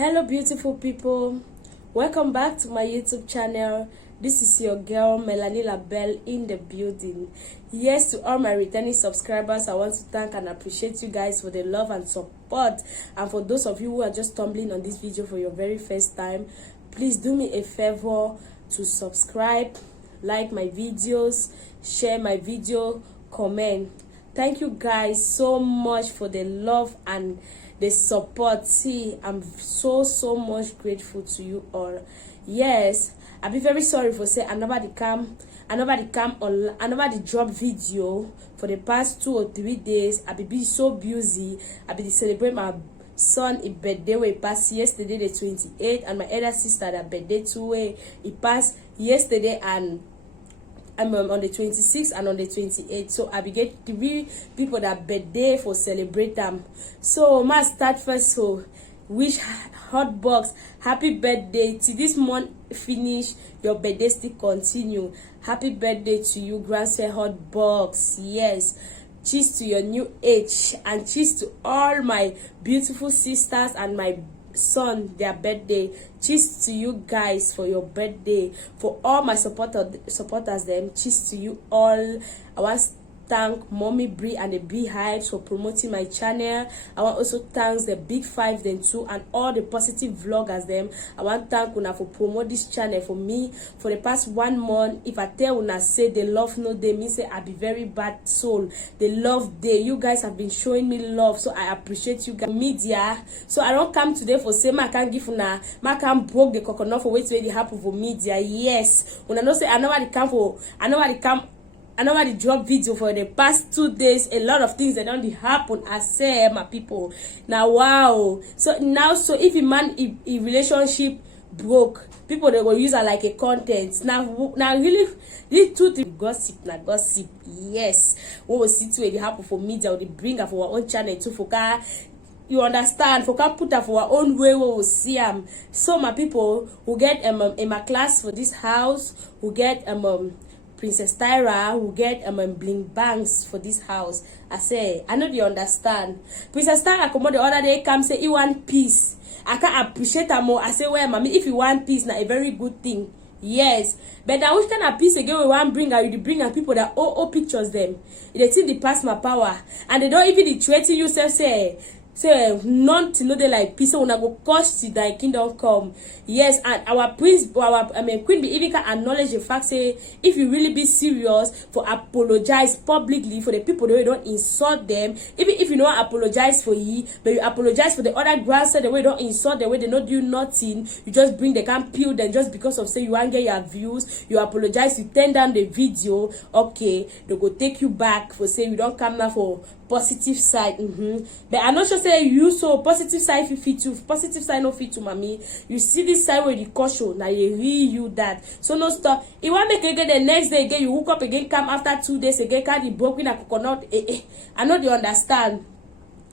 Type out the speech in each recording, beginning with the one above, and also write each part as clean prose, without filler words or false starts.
Hello beautiful people, welcome back to my YouTube channel. This is your girl Melanie Labelle in the building. Yes, to all my returning subscribers, I want to thank and appreciate you guys for the love and support. And for those of you who are just stumbling on this video for your very first time, please do me a favor to subscribe, like my videos, share my video, comment. Thank you guys so much for the love and the support. See, I'm so much grateful to you all. Yes, I'll be very sorry for say nobody drop video for the past 2 or 3 days. I be so busy. I be celebrate my son a birthday where it passed yesterday the 28th, and my elder sister that birthday too it passed yesterday, and I'm on the 26th and on the 28th. So I be get 3 people that birthday for celebrate them. So must start first. So wish hot box happy birthday till this month finish. Your birthday still continue. Happy birthday to you, Grandson Hot Box. Yes, cheers to your new age, and cheers to all my beautiful sisters and my son their birthday. Cheers to you guys for your birthday. For all my supporters them, cheers to you all. I want to thank Mommy Bree and the Beehives for promoting my channel. I want also thank the Big Five then too, and all the positive vloggers them. I want to thank una for promote this channel for me for the past 1 month. If I tell una say the love no day, mean say I be very bad soul. The love day, you guys have been showing me love, so I appreciate you guys. Media, so I don't come today for say I can't give una, I can't broke the coconut for wait the happen for media. Yes, una know say I nobody drop video for the past 2 days. A lot of things that don't happen. I say my people now. Wow. So now, so if a man if relationship broke, people they will use her like a content. Now really two things gossip. Yes, what was it where it happen for media or they bring her for our own channel too for car. You understand? For can put her for our own way we will see them. So my people who get in my class for this house, who get Princess Tyra, who get bling bangs for this house. I say, I know you understand. Princess Tyra come on the other day, come say you want peace. I can appreciate her more. I say, well, mommy, if you want peace, now a very good thing. Yes, but now which kind of peace again we want bring her? You bring her people that all pictures them. They think they pass my power, and they don't even threaten you. Say none to know they like peace. So when I go cost to thy kingdom come. Yes, and our queen be even can acknowledge the fact say if you really be serious for apologize publicly for the people the way don't insult them. Even if you don't apologize for ye, but you apologize for the other grandson the way don't insult the way they not do nothing. You just bring the can peel them just because of say you want get your views. You apologize, you turn down the video. Okay, they go take you back for say you don't come now for positive side. But I'm not sure say you so positive side fit to positive side no fit to mommy. You see this side where the caution now they real you that. So no stop. If want make again the next day again you hook up again come after 2 days again carry broken a coconut. I know you understand.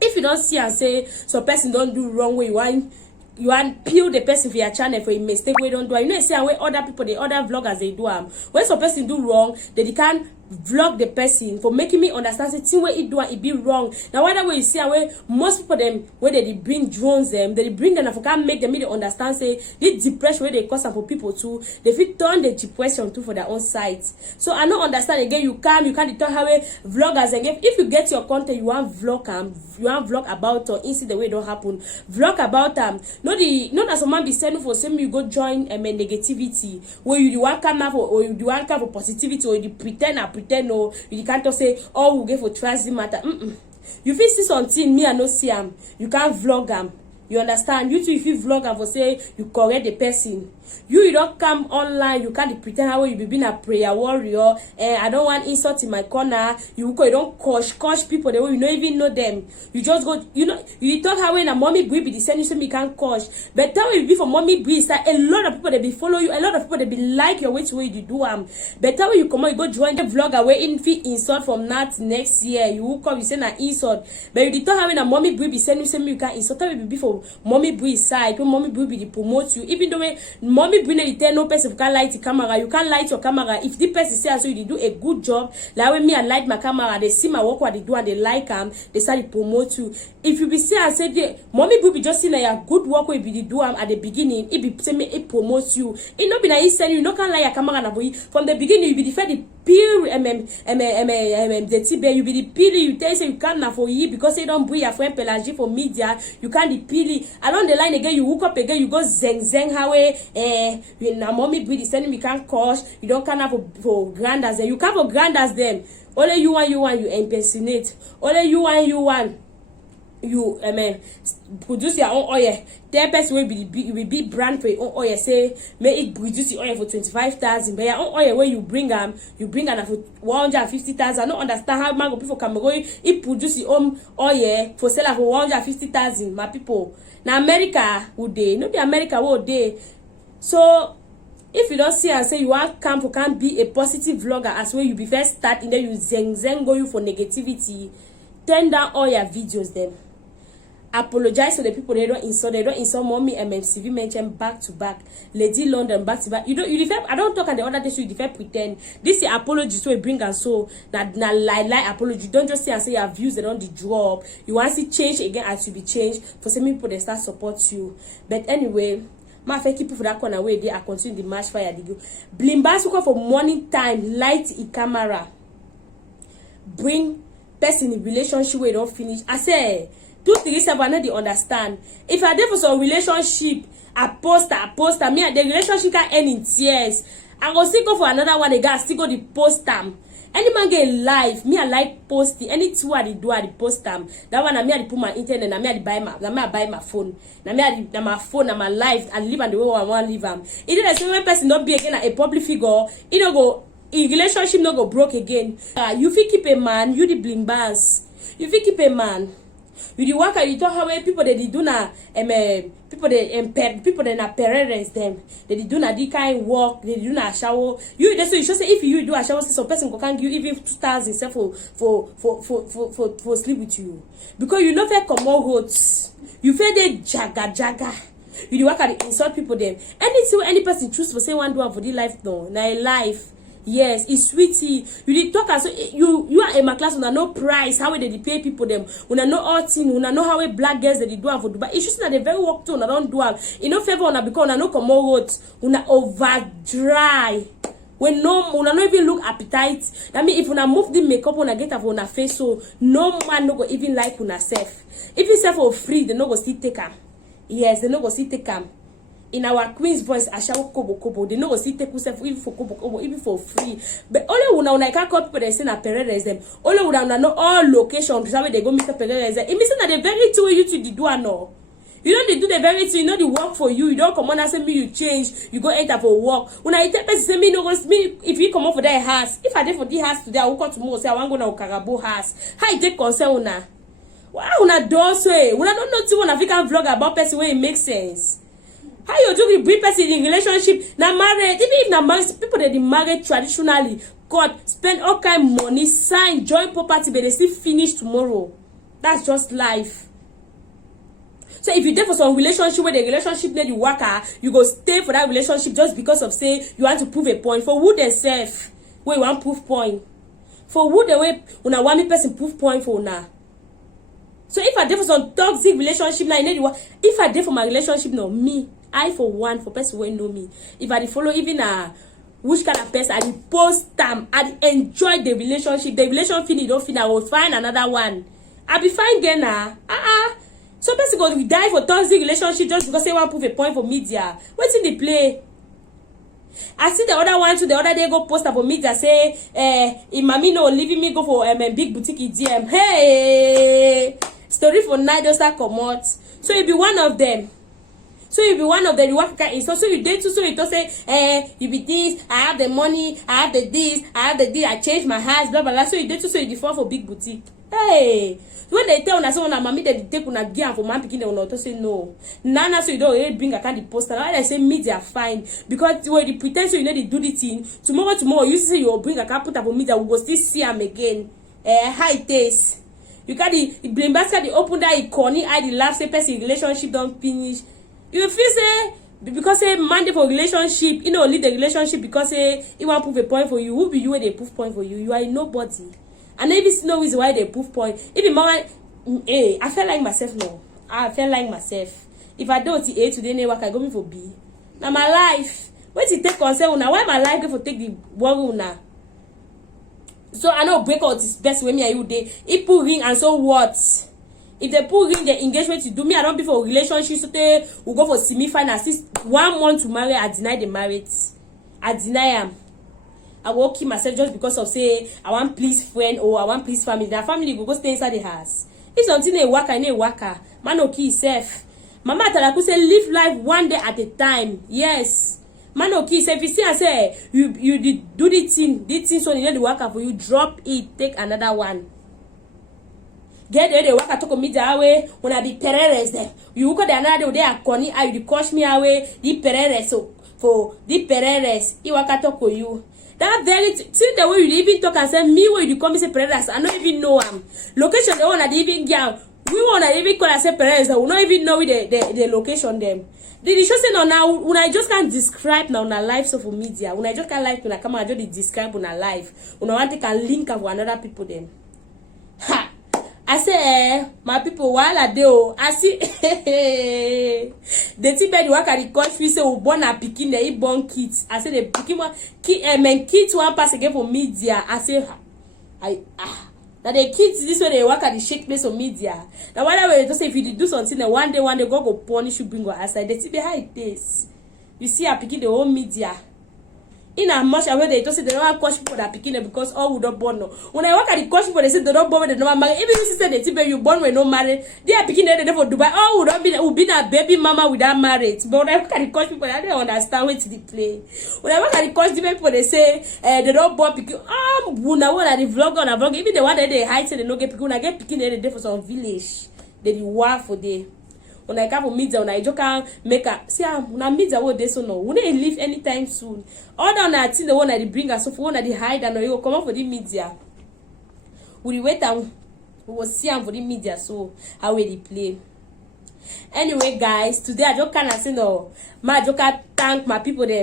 If you don't see and say so person don't do wrong way you want peel the person for your channel for a mistake we don't do. You know say where other people the other vloggers they do when some person do wrong they can't vlog the person for making me understand the thing where it do and it be wrong. Now why that way you see where most people them where they bring drones them they bring them for can make them they understand say this depression where they cause them for people too they fit turn the depression too for their own sites. So I don't understand again you can't tell how vloggers again if you get your content you want vlog about or incident the way it don't happen vlog about them. Not that someone be sending for same you go join negativity where you want come for or you want come for positivity or you pretend no, you can't just say oh we get for trust matter. You feel see something me I no see am you can't vlog am. You understand? You too if you vlog am for say you correct the person. You don't come online, you can't pretend how you be being a prayer warrior. I don't want insult in my corner. You don't coach people the way you don't even know them. You just go, you thought how when a Mommy Bree be the same, you say me can't coach. But tell me before Mommy Bree start, a lot of people they be follow you, a lot of people they be like your way to way you do But tell me you come on, you go join the vlogger where in fit insult from next year. You come, you say na insult. But you thought how when a Mommy Bree be sending you say me you can't insult. Tell me before for mommy bui side, when mommy bui be promote you. Even though when mommy bui no tell no person can light the camera, you can't light your camera. If the person say so you do a good job, like when me I light my camera, they see my work what they do and they like they start to promote you. If you be say and say mommy bui be just see like your good work will be the do at the beginning, it be say me it promotes you. It no be na send you no can light your camera na boy. From the beginning you be the peel the tibe you be the peel you tell say you can't na for you because they don't bring your friend Pelagie for media, you can't the peel along the line again, you hook up again, you go zeng how na mommy bui the sending me can't cost, you don't can have for grandas then you can't for grandas them. Only you impersonate. Only you produce your own oil. 10 person will be big brand for your own oil. Say may it produce your oil for 25,000, but your own oil where you bring them for 150,000. I don't understand how mango people can go. It produce your own oil for seller for 150,000. My people, now America would they? No, the America would they? So if you don't see and say you want can't be a positive vlogger as well, you be first starting then you zeng go you for negativity. Turn down all your videos them. Apologize to the people they don't insult mommy MMCV mentioned back to back. Lady London back to back. You defer, I don't talk on the other day, so you defer pretend. This is apology, so you bring and so na lie apology. Don't just say and say your views they don't the drop. You want to see change again as you be changed. For some people they start support you. But anyway, my fair keep for that corner way they are continuing the match fire. They go Blimbas for morning time, light a camera. Bring person in relationship where don't finish. I say 237 I know they understand. If I there for some relationship, I post, me and the relationship can end in tears. I go still go for another one, the guy still go the post them. Any man get live, me I like posting. Any two I do I post them. That one I me I put my internet, na me I buy my phone. Na me I my phone, na my life, and live and the way I want to live them. It is the same person not be again a public figure. It don't go in relationship not go broke again. You feel keep a man, you the blimbas. You feel keep a man. You the worker, you talk how people they do na people they na parents them. They do na the kind work, they do na shower. You that's so you should say if you do a shower, some person can give you even 2,000 for sleep with you. Because you know fair common roads. You feel they jaga. You the worker they insult people them. Any person choose for say one do for the life no, na a life. Yes, it's sweetie. You did talk as so you are in my class una no price how they pay people them. Una no all thing, una know how black girls they do for Dubai. It's just that they very work to una don't do am. You know favor una because una no come out una over dry. When no una no even look appetite. That mean if una move the makeup una get up on una face so no man no go even like una self. If you self for free, they no go still take am. Yes, they no go still take am. In our queen's voice, I shall kobo. They know see take yourself even for kobo, even for free. But only when I can't call people they say na parents them. Only when I know all locations, how they go meet the parents. It means that the very two you to do no. You don't do the very thing, you know the work for you. You don't come on and say me you change, you go enter for work. When I tell person say me no go me if you come up for that house. If I did for the house today, I will come tomorrow say I want go na Okarabo house. How you take concern una? Why una do so? Una don't know too one African vlog about person where it makes sense. How you do with bring person in relationship? Now married, even if now married people that they married traditionally, God spend all kind of money, sign, join property, but they still finish tomorrow. That's just life. So if you there for some relationship where the relationship need you worker, you go stay for that relationship just because of say you want to prove a point. For who themselves, where you want proof point. For who the way una want me person proof point for now. So if I there for some toxic relationship now, if I there for my relationship no me. I for one for person who know me. If I follow even which kind of person I post them, I enjoy the relationship. The relationship finish, don't finish. I will find another one. I'll be fine then now. Some person go die for toxic relationship just because they want to prove a point for media. What's in the play? I see the other one too. The other day go post up for media say, if mommy no leaving me go for big boutique EDM. Hey, story for night just come out. So you be one of them. So you be one of the work so you did too, so you don't say, you be this, I have the money, I have the this, I have the this, I change my house, blah blah blah. So you did too, so you default for big boutique. Hey, when they tell una someone mommy they take una gear for man picking they will not say no. Nana so you don't really bring a candy poster. Why they say media fine because when you pretend so you know they do the thing. Tomorrow you say you will bring a car put up on media, we go still see them again. How it is. You got the blame basket, the open that, the corny eye, the laugh, say person relationship don't finish. You feel say because say man dey for relationship, you know, leave the relationship because say he want prove a point for you. Who be you when they prove point for you? You are nobody. And maybe no reason why they prove point. If the man, hey, I feel like myself now. I feel like myself. If I don't see A today, never I go me for B. Now my life. Wait till take concern una. Why my life go for take the worry una? So I know break out is best when me and you dey. If put ring and so what? If they put ring the engagement to do me, I don't be for relationship. So they will go for semi-final. 1 month to marry, I deny the marriage. I deny am. I will keep myself just because of say I want please friend or I want please family. That family go stay inside the house. If something a worker, ain't a worker. Man okay self. Mama Talaku say live life one day at a time. Yes. Man okay self. If you see and say you did do the thing so you know the worker for you, drop it, take another one. Get there the worker talk me that way when I be pereres there. You look at the another day I conny I you coach me away the pereres so for the pereres he worker talk to you. That very see the way you even talk and say me where you come say Pereras, I don't even know location the one that even girl. We wanna even call and say Pereras, we not even know the location them. The show say now when I just can't describe now on a live social media, when I just can't like when I come and just describe on a live, when I want to can link up with another people then. Ha! I say, my people, while I do, I see the Tibet work at the country say we born a picking the born kids. I say the picking one kids one pass again for media. I say now the kids this way they work at the shake place of media. Now whatever you just say if you do something then one day go punish you bring go outside. The Tibet how it is. You see I picking the whole media. In as much as they just say they don't coach people that picking it because all would not born no. When I work at the coach people, they say they don't born they don't marry. Even if you say the type you born when no married, they are picking it for Dubai. All would not be a baby mama without marriage. But when I work at the coach people, I don't understand what they play. When I work at the coach people, they say they don't born picking. When I work at the vlog on a vlog, even the one that they hide say they don't get picking. When I get picking it for some village, they do war for day. When I come for media, when I just can make a see when I media what they so no, we don't leave anytime soon. All down I think the one that they bring us so for one that they hide and you come out for the media. We wait and we will see them for the media so how will they play. Anyway, guys, today I just can't say no. My just can't thank my people there.